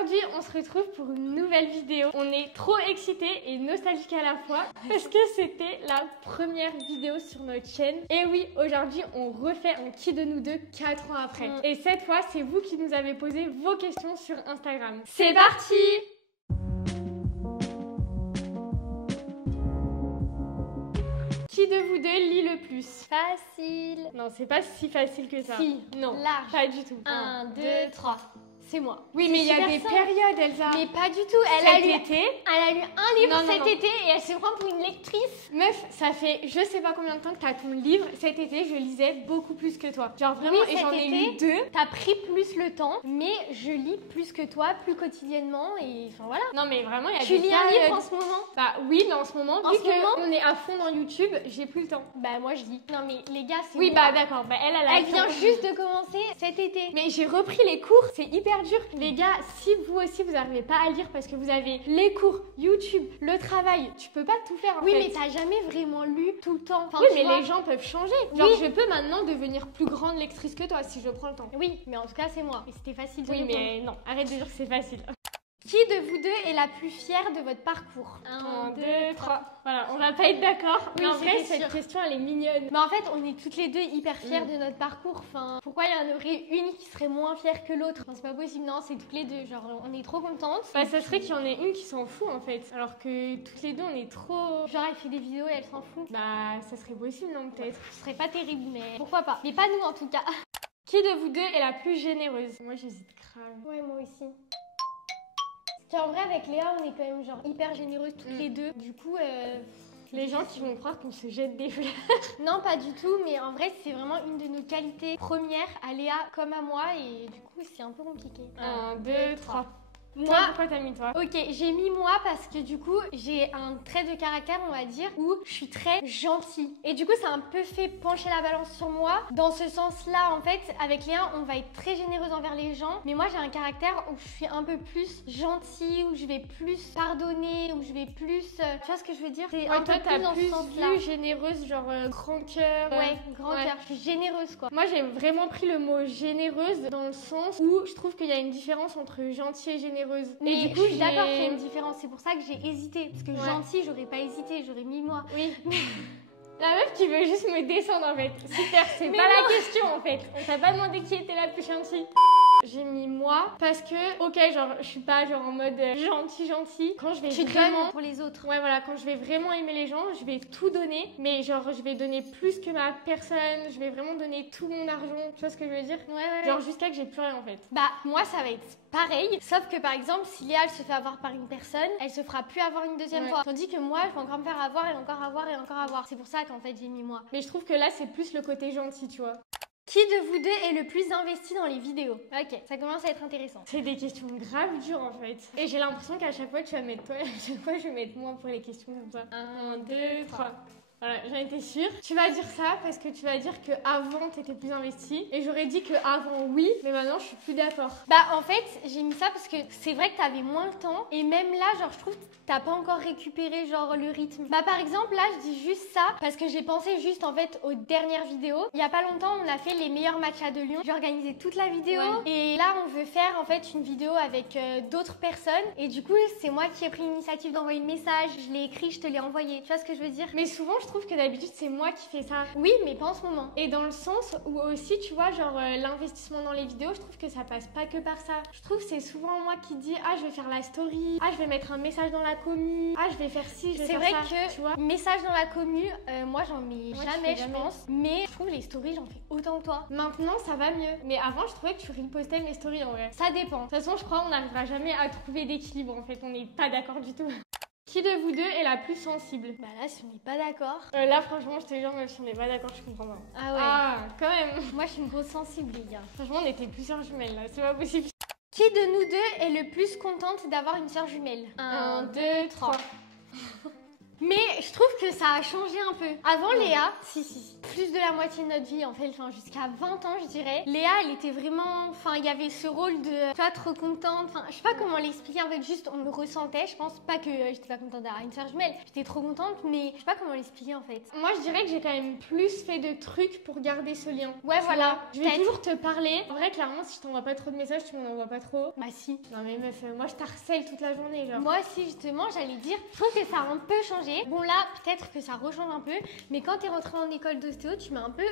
Aujourd'hui, on se retrouve pour une nouvelle vidéo. On est trop excités et nostalgiques à la fois parce que c'était la première vidéo sur notre chaîne. Et oui, aujourd'hui, on refait un qui de nous deux 4 ans après. Et cette fois, c'est vous qui nous avez posé vos questions sur Instagram. C'est parti! Qui de vous deux lit le plus? Facile. Non, c'est pas si facile que ça. Si. Non, large. pas du tout. 1, 2, 3. C'est moi. Oui, mais il y a super des simple. périodes, Elsa. Mais pas du tout. Elle a lu un livre cet été et elle se prend pour une lectrice. Meuf, ça fait je sais pas combien de temps que t'as ton livre. Cet été, je lisais beaucoup plus que toi. Genre vraiment, Oui, et j'en ai lu 2. T'as pris plus le temps, mais je lis plus que toi, plus quotidiennement et enfin voilà. Non, mais vraiment, il y a Tu des lis un périodes. livre en ce moment? Bah oui, mais en ce moment, En vu ce moment qu'on est à fond dans YouTube, j'ai plus le temps. Bah moi je lis. Non mais les gars, c'est Oui, moi. bah d'accord. Bah elle a Elle vient juste de commencer cet été. Mais j'ai repris les cours, c'est hyper dur. Les gars, si vous aussi vous n'arrivez pas à lire parce que vous avez les cours, YouTube, le travail, tu peux pas tout faire en fait. Oui, mais t'as jamais vraiment lu tout le temps. Enfin, oui, tu mais vois. les gens peuvent changer. Genre, je peux maintenant devenir plus grande lectrice que toi si je prends le temps. Oui, mais en tout cas, c'est moi. Et c'était facile de Oui, répondre. mais non, arrête de dire que c'est facile. Qui de vous deux est la plus fière de votre parcours? 1, 2, 3. Voilà, on va pas être d'accord. Oui, mais en vrai, c'était cette sûr. question, elle est mignonne. Mais en fait, on est toutes les deux hyper fières de notre parcours. Enfin, pourquoi il y en aurait une qui serait moins fière que l'autre? Enfin, c'est pas possible, non, c'est toutes les deux. Genre, on est trop contentes. Bah, ça serait qu'il y en ait une qui s'en fout en fait. Alors que toutes les deux, on est trop. Genre, elle fait des vidéos et elle s'en fout. Bah, ça serait possible, non, peut-être. Ce serait pas terrible, mais pourquoi pas? Mais pas nous en tout cas. Qui de vous deux est la plus généreuse? Moi, j'hésite grave. Ouais, moi aussi. Parce qu'en vrai, avec Léa, on est quand même genre hyper généreuses toutes les deux. Du coup, Les gens qui vont croire qu'on se jette des fleurs. non, pas du tout, mais en vrai, c'est vraiment une de nos qualités premières à Léa comme à moi, et du coup, c'est un peu compliqué. 1, 2, 3. Moi, Pourquoi t'as mis toi? ok, j'ai mis moi parce que du coup, j'ai un trait de caractère, on va dire, où je suis très gentille. Et du coup, ça a un peu fait pencher la balance sur moi. Dans ce sens-là, en fait, avec Léa, on va être très généreuse envers les gens. Mais moi, j'ai un caractère où je suis un peu plus gentille, où je vais plus pardonner, où je vais plus... tu vois ce que je veux dire? C'est un peu toi, t'as dans ce plus sens-là. vu généreuse, genre grand cœur. Ouais, grand cœur. Je suis généreuse, quoi. Moi, j'ai vraiment pris le mot généreuse dans le sens où je trouve qu'il y a une différence entre gentil et généreuse. Mais Et du coup, je suis d'accord qu'il y a une différence. C'est pour ça que j'ai hésité. Parce que gentil, j'aurais pas hésité. J'aurais mis moi. Oui. La meuf qui veut juste me descendre en fait. Super, c'est Mais pas non. la question en fait. On t'a pas demandé qui était la plus gentille. J'ai mis moi parce que, ok, genre, je suis pas genre en mode gentil. Quand je vais Tu vraiment... donnes pour les autres. Ouais, voilà, quand je vais vraiment aimer les gens, je vais tout donner. Mais genre, je vais donner plus que ma personne. Je vais vraiment donner tout mon argent. Tu vois ce que je veux dire? Ouais. Genre, jusqu'à que j'ai plus rien en fait. Bah, moi, ça va être pareil. Sauf que par exemple, si Léa elle se fait avoir par une personne, elle se fera plus avoir une deuxième fois. Tandis que moi, je vais encore me faire avoir et encore avoir et encore avoir. C'est pour ça qu'en fait, j'ai mis moi. Mais je trouve que là, c'est plus le côté gentil, tu vois. Qui de vous deux est le plus investi dans les vidéos? Ok, ça commence à être intéressant. C'est des questions grave dures en fait. Et j'ai l'impression qu'à chaque fois tu vas mettre toi et à chaque fois je vais mettre moi pour les questions comme ça. 1, 2, 3. Voilà, j'en étais sûre. Tu vas dire ça parce que tu vas dire que avant t'étais plus investie. Et j'aurais dit que avant oui, mais maintenant je suis plus d'accord. Bah en fait, j'ai mis ça parce que c'est vrai que t'avais moins le temps. Et même là, genre je trouve que t'as pas encore récupéré genre le rythme. Bah par exemple là, je dis juste ça parce que j'ai pensé juste en fait aux dernières vidéos. Il y a pas longtemps, on a fait les meilleurs matchs de Lyon. J'ai organisé toute la vidéo. Et là, on veut faire en fait une vidéo avec d'autres personnes. Et du coup, c'est moi qui ai pris l'initiative d'envoyer le message. Je l'ai écrit, je te l'ai envoyé. Tu vois ce que je veux dire? Mais souvent je trouve que d'habitude c'est moi qui fais ça. Oui, mais pas en ce moment. Et dans le sens où aussi tu vois genre l'investissement dans les vidéos, je trouve que ça passe pas que par ça. Je trouve que c'est souvent moi qui dis ah je vais faire la story, ah je vais mettre un message dans la commu, ah je vais faire ci, je vais faire ça. C'est vrai que tu vois. Message dans la commu, moi j'en mets Moi, jamais, je je pense. Mais je trouve les stories, j'en fais autant que toi. Maintenant ça va mieux. Mais avant je trouvais que tu ripostais mes stories en vrai. Ça dépend. De toute façon je crois qu'on n'arrivera jamais à trouver d'équilibre en fait. On n'est pas d'accord du tout. Qui de vous deux est la plus sensible? Bah là, si on n'est pas d'accord. Là franchement je te jure, même si on n'est pas d'accord je comprends pas. Ah ouais. Ah quand même. Moi je suis une grosse sensible, les gars. Franchement on était plus sœurs jumelles là, c'est pas possible. Qui de nous deux est le plus contente d'avoir une sœur jumelle? 1, 2, 3. Mais je trouve que ça a changé un peu. Avant, Léa, si, plus de la moitié de notre vie, en fait, enfin, jusqu'à 20 ans, je dirais. Léa, elle était vraiment, enfin, il y avait ce rôle de, tu vois, trop contente. Enfin, je sais pas comment l'expliquer, en fait, juste, on le ressentait. Je pense pas que j'étais pas contente d'avoir une sœur jumelle. J'étais trop contente, mais je sais pas comment l'expliquer, en fait. Moi, je dirais que j'ai quand même plus fait de trucs pour garder ce lien. Ouais, voilà. Je vais toujours te parler. En vrai, clairement, si je t'envoie pas trop de messages, tu m'en envoies pas trop. Bah si. Non mais meuf, moi je t'harcèle toute la journée, genre. Moi aussi, justement, j'allais dire, je trouve que ça a un peu changé. Bon là, peut-être que ça rechange un peu, mais quand t'es rentrée en école d'ostéo, tu m'as un peu...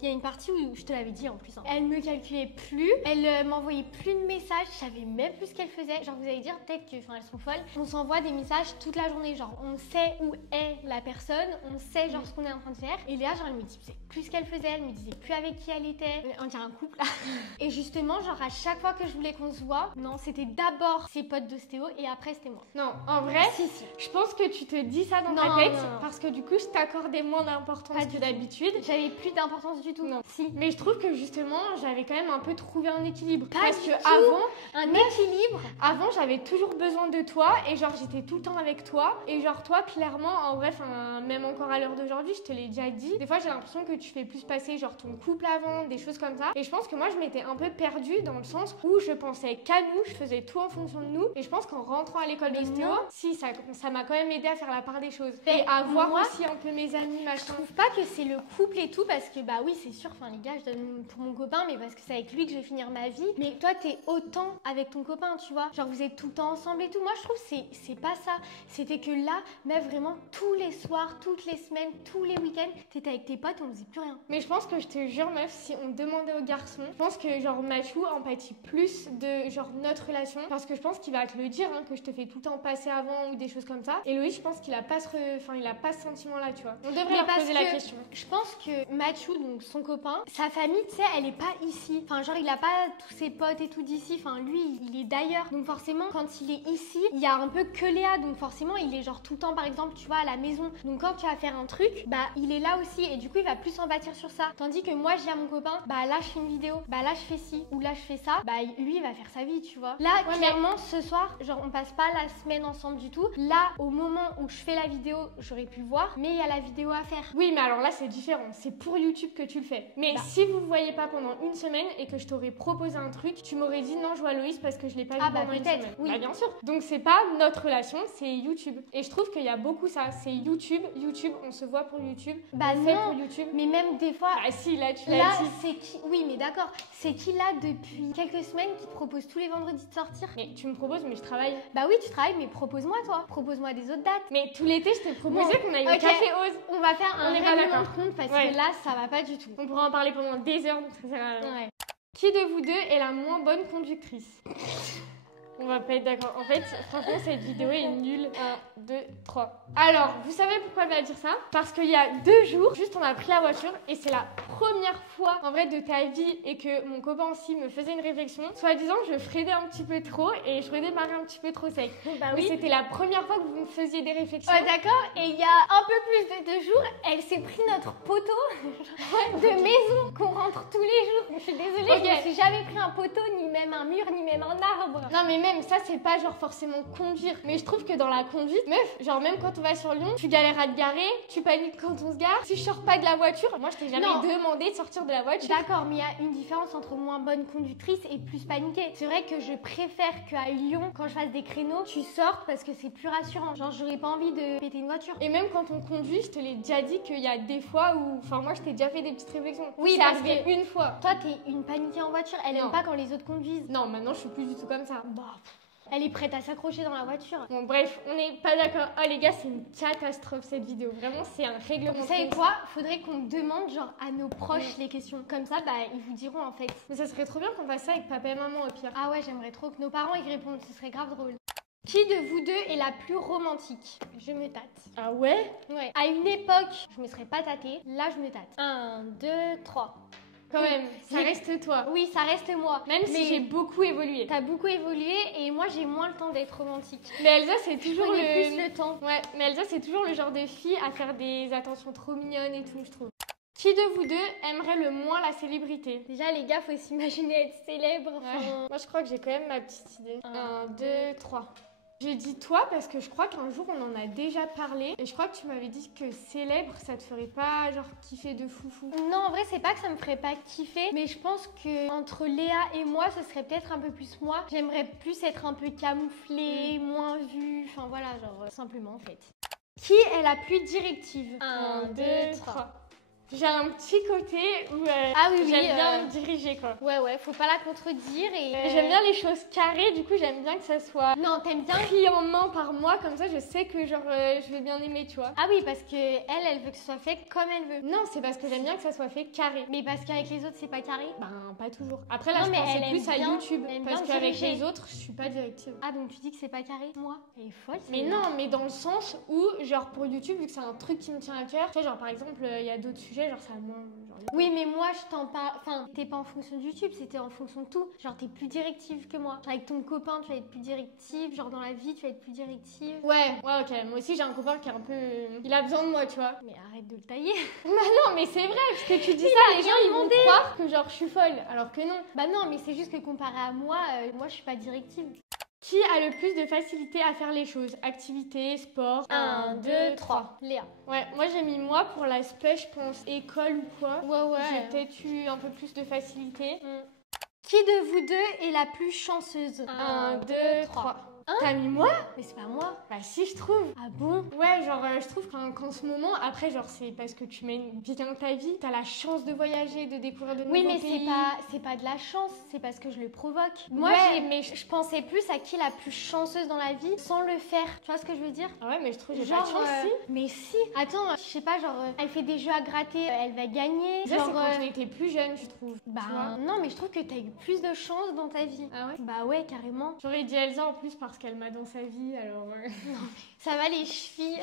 Il y a une partie où je te l'avais dit en plus. Hein. Elle me calculait plus, elle m'envoyait plus de messages, je savais même plus ce qu'elle faisait. Genre vous allez dire peut-être que, enfin elles sont folles, on s'envoie des messages toute la journée, genre on sait où est la personne, on sait genre ce qu'on est en train de faire. Et Léa, genre elle me disait plus ce qu'elle faisait, elle me disait plus avec qui elle était. On dirait un couple là. Et justement, genre à chaque fois que je voulais qu'on se voit, non, c'était d'abord ses potes d'ostéo et après c'était moi. Non, en vrai, Si. je pense que tu te dis ça dans ta tête parce que du coup je t'accordais moins d'importance que d'habitude. J'avais plus d'importance du tout. Non. Si. Mais je trouve que justement j'avais quand même un peu trouvé un équilibre. Parce que un équilibre. Avant j'avais toujours besoin de toi et genre j'étais tout le temps avec toi. Et genre toi clairement, en vrai, même encore à l'heure d'aujourd'hui, je te l'ai déjà dit. Des fois j'ai l'impression que tu fais plus passer genre ton couple avant, des choses comme ça. Et je pense que moi je m'étais un peu perdue dans le sens où je pensais qu'à nous, je faisais tout en fonction de nous. Et je pense qu'en rentrant à l'école d'ostéo, si ça m'a quand même aidé à faire la part des choses. Et à voir aussi un peu mes amis, machin. Je trouve pas que c'est le couple et tout parce que bah oui c'est sûr, enfin les gars je donne pour mon copain mais parce que c'est avec lui que je vais finir ma vie. Mais toi t'es autant avec ton copain tu vois, genre vous êtes tout le temps ensemble et tout. Moi je trouve c'est pas ça. C'était que là, mais vraiment tous les soirs, toutes les semaines, tous les week-ends, t'étais avec tes potes, on faisait plus rien. Mais je pense que je te jure meuf, si on demandait aux garçons, je pense que genre Mathieu empathie plus de genre notre relation parce que je pense qu'il va te le dire hein, que je te fais tout le temps passer avant ou des choses comme ça. Et Loïc, je pense qu'il a pas il a pas ce sentiment là, tu vois. On devrait leur poser la question. Je pense que Mathieu, donc son copain, sa famille, tu sais, elle est pas ici. Enfin, genre, il a pas tous ses potes et tout d'ici. Enfin, lui, il est d'ailleurs. Donc, forcément, quand il est ici, il y a un peu que Léa. Donc, forcément, il est genre tout le temps, par exemple, tu vois, à la maison. Donc, quand tu vas faire un truc, bah, il est là aussi. Et du coup, il va plus en bâtir sur ça. Tandis que moi, je dis à mon copain, bah, là, je fais une vidéo. Bah, là, je fais ci. Ou là, je fais ça. Bah, lui, il va faire sa vie, tu vois. Là, clairement, ce soir, genre, on passe pas la semaine ensemble du tout. Là, au moment où je fais la vidéo, j'aurais pu le voir. Mais il y a la vidéo à faire. Oui, mais alors là, c'est différent. C'est pour YouTube que tu le fais. Mais si vous ne voyez pas pendant une semaine et que je t'aurais proposé un truc, tu m'aurais dit non, je vois Loïs parce que je l'ai pas vu pendant une semaine. Oui. Bah bien sûr. Donc c'est pas notre relation, c'est YouTube. Et je trouve qu'il y a beaucoup ça. C'est YouTube, on se voit pour YouTube. Bah on non. fait pour YouTube. Mais même des fois. Bah si, là tu l'as dit. C'est qui? Oui, mais d'accord. C'est qui là depuis quelques semaines qui te propose tous les vendredis de sortir? Mais tu me proposes, mais je travaille. Bah oui, tu travailles, mais propose-moi toi. Propose-moi des autres dates. Mais tout l'été, je t'ai proposé qu'on aille au Café Ose. On va faire un règlement de compte parce que là, ça va pas du tout. On pourra en parler pendant des heures, donc ça sert à rien. Qui de vous deux est la moins bonne conductrice? On va pas être d'accord. En fait, franchement, cette vidéo est nulle. 1, 2, 3. Alors, vous savez pourquoi elle va dire ça? Parce qu'il y a 2 jours, juste on a pris la voiture et c'est la première fois en vrai de ta vie et que mon copain aussi me faisait une réflexion. Soi-disant, je freinais un petit peu trop et je redémarrais un petit peu trop sec. Bah oui. C'était la première fois que vous me faisiez des réflexions. Ouais, d'accord. Et il y a un peu plus de 2 jours, elle s'est pris notre poteau de maison qu'on rentre tous les jours. Je suis désolée, je me suis jamais pris un poteau, ni même un mur, ni même un arbre. Non, mais même ça, c'est pas genre forcément conduire. Mais je trouve que dans la conduite, meuf, genre même quand on va sur Lyon, tu galères à te garer, tu paniques quand on se gare. Si je sors pas de la voiture, moi je t'ai jamais demandé de sortir de la voiture. D'accord, mais il y a une différence entre moins bonne conductrice et plus paniquée. C'est vrai que je préfère qu'à Lyon, quand je fasse des créneaux, tu sortes parce que c'est plus rassurant. Genre, j'aurais pas envie de péter une voiture. Et même quand on conduit, je te l'ai déjà dit qu'il y a des fois où, enfin moi je t'ai déjà fait des petites réflexions. Oui, c'est arrivé une fois. Toi, t'es une paniquée en voiture. Elle aime pas quand les autres conduisent. Non, maintenant je suis plus du tout comme ça. Bah. Elle est prête à s'accrocher dans la voiture. Bon bref, on n'est pas d'accord. Oh les gars, c'est une catastrophe cette vidéo. Vraiment, c'est un règlement. Vous savez quoi? Faudrait qu'on demande genre à nos proches les questions. Comme ça, bah ils vous diront en fait. Mais ça serait trop bien qu'on fasse ça avec papa et maman au pire. Ah ouais, j'aimerais trop que nos parents y répondent. Ce serait grave drôle. Qui de vous deux est la plus romantique? Je me tâte. Ah ouais? Ouais. À une époque, je me serais pas tâtée. Là, je me tâte. 1, 2, 3. Quand même, ça reste toi. Oui, ça reste moi. Même si j'ai beaucoup évolué. T'as beaucoup évolué et moi j'ai moins le temps d'être romantique. Mais Elsa, c'est toujours plus le temps. Ouais, mais Elsa, c'est toujours le genre de fille à faire des attentions trop mignonnes et tout, je trouve. Qui de vous deux aimerait le moins la célébrité? Déjà, les gars, faut s'imaginer être célèbre. Ouais. Moi, je crois que j'ai quand même ma petite idée. 1, 2, 3. J'ai dit toi parce que je crois qu'un jour on en a déjà parlé et je crois que tu m'avais dit que célèbre ça te ferait pas genre kiffer de foufou. Non, en vrai, c'est pas que ça me ferait pas kiffer, mais je pense que entre Léa et moi, ce serait peut-être un peu plus moi. J'aimerais plus être un peu camouflée, moins vue, enfin voilà, genre simplement en fait. Qui est la plus directive? 1, 2, 3. J'ai un petit côté où Ah oui, j'aime bien me diriger quoi. Ouais, faut pas la contredire et... J'aime bien les choses carrées, du coup j'aime bien que ça soit Non, t'aimes bien... pris en main par moi, comme ça je sais que genre je vais bien aimer, tu vois. Ah oui, parce que elle veut que ce soit fait comme elle veut. Non, c'est parce que j'aime bien que ça soit fait carré. Mais parce qu'avec les autres, c'est pas carré? Ben, pas toujours. Après là, Non, je mais pensais elle plus aime à bien- YouTube, elle aime parce bien qu'avec diriger. les autres, je suis pas directive. Ah, donc tu dis que c'est pas carré? Moi? Elle est folle. Mais non, mais dans le sens où, genre pour YouTube, vu que c'est un truc qui me tient à cœur, tu vois, genre par exemple, il y a d'autres sujets, genre ça a moins... Genre, Oui, mais moi, je t'en parle... Enfin, t'es pas en fonction de YouTube, c'était en fonction de tout. Genre, t'es plus directive que moi. Genre, avec ton copain, tu vas être plus directive. Genre, dans la vie, tu vas être plus directive. Ouais, ok. Moi aussi, j'ai un copain qui est un peu... Il a besoin de moi, tu vois. Mais arrête de le tailler. Bah non, mais c'est vrai, parce que tu dis ça, les gens, ils vont croire que genre je suis folle, alors que non. Bah non, mais c'est juste que comparé à moi, moi, je suis pas directive. Qui a le plus de facilité à faire les choses? Activité, sport. 1, 2, 3. Léa. Ouais, moi j'ai mis moi pour l'aspect, je pense, école ou quoi. Ouais. J'ai peut-être eu un peu plus de facilité. Qui de vous deux est la plus chanceuse? 1, 2, 3. Hein? T'as mis moi? Mais c'est pas moi. Bah si, je trouve. Ah bon? Ouais, genre je trouve qu'en ce moment, après genre c'est parce que tu mènes bien ta vie, t'as la chance de voyager, de découvrir de nouveaux Oui, mais pays. c'est pas de la chance, c'est parce que je le provoque. Moi, Ouais. mais je pensais plus à qui la plus chanceuse dans la vie sans le faire. Tu vois ce que je veux dire? Ah ouais, mais je trouve que j'ai Genre, pas de chance, si. mais si. Attends, je sais pas, genre, elle fait des jeux à gratter, elle va gagner. Ça, Genre, c'est quand on était plus jeune, je trouve. bah tu vois. non, mais je trouve que t'as eu plus de chance dans ta vie. Ah ouais? Bah ouais, carrément. J'aurais dit Elsa en plus parce qu'elle m'a dans sa vie, alors... Ça va les chevilles.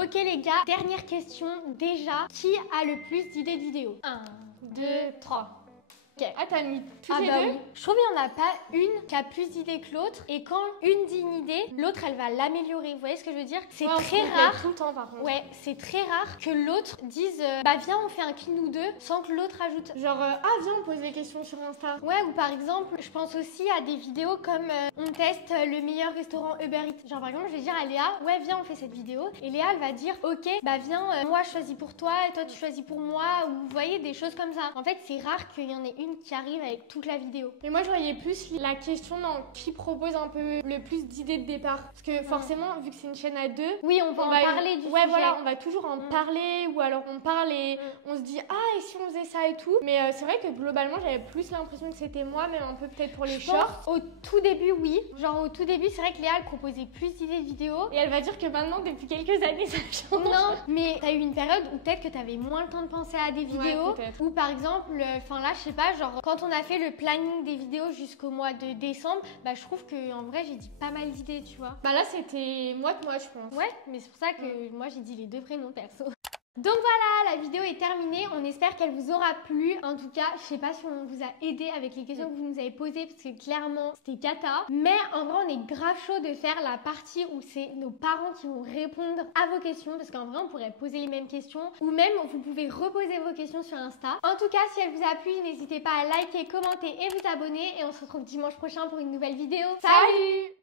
Ok les gars, dernière question. Déjà, qui a le plus d'idées de vidéos? 1, 2, 3. Ok. Ah, t'as mis tous Ah les bah deux? oui. Je trouve qu'il n'y en a pas une qui a plus d'idées que l'autre. Et quand une dit une idée, l'autre elle va l'améliorer. Vous voyez ce que je veux dire? C'est Ouais, on se très complète rare. tout le temps par contre. Ouais, c'est très rare que l'autre dise bah viens on fait un kill nous deux sans que l'autre ajoute. Genre, ah viens, on pose des questions sur Insta. Ouais, ou par exemple, je pense aussi à des vidéos comme on teste le meilleur restaurant Uber Eats. Genre par exemple, je vais dire à Léa, ouais viens on fait cette vidéo. Et Léa elle va dire, ok, bah viens, moi je choisis pour toi et toi tu choisis pour moi. Ou vous voyez, des choses comme ça. En fait, c'est rare qu'il y en ait une qui arrive avec toute la vidéo. Mais moi, je voyais plus la question dans qui propose un peu le plus d'idées de départ. Parce que forcément, vu que c'est une chaîne à deux, Oui, on va en parler du ouais, sujet. voilà, on va toujours en parler, ou alors on parle et on se dit, ah, et si on faisait ça et tout. Mais c'est vrai que globalement, j'avais plus l'impression que c'était moi, même un peu peut-être pour les Je shorts. pense, au tout début, oui. Genre au tout début, c'est vrai que Léa elle proposait plus d'idées de vidéos. Et elle va dire que maintenant, depuis quelques années, ça change. Non, mais t'as eu une période où peut-être que t'avais moins le temps de penser à des vidéos. peut-être. Ou par exemple, enfin là, je sais pas, genre quand on a fait le planning des vidéos jusqu'au mois de décembre, bah je trouve que en vrai j'ai dit pas mal d'idées, tu vois. Bah là, c'était moi de moi, je pense. Ouais, mais c'est pour ça que moi j'ai dit les deux prénoms perso. Donc voilà, la vidéo est terminée. On espère qu'elle vous aura plu. En tout cas, je sais pas si on vous a aidé avec les questions que vous nous avez posées parce que clairement c'était cata. Mais en vrai, on est grave chaud de faire la partie où c'est nos parents qui vont répondre à vos questions parce qu'en vrai, on pourrait poser les mêmes questions ou même vous pouvez reposer vos questions sur Insta. En tout cas, si elle vous a plu, n'hésitez pas à liker, commenter et vous abonner et on se retrouve dimanche prochain pour une nouvelle vidéo. Salut!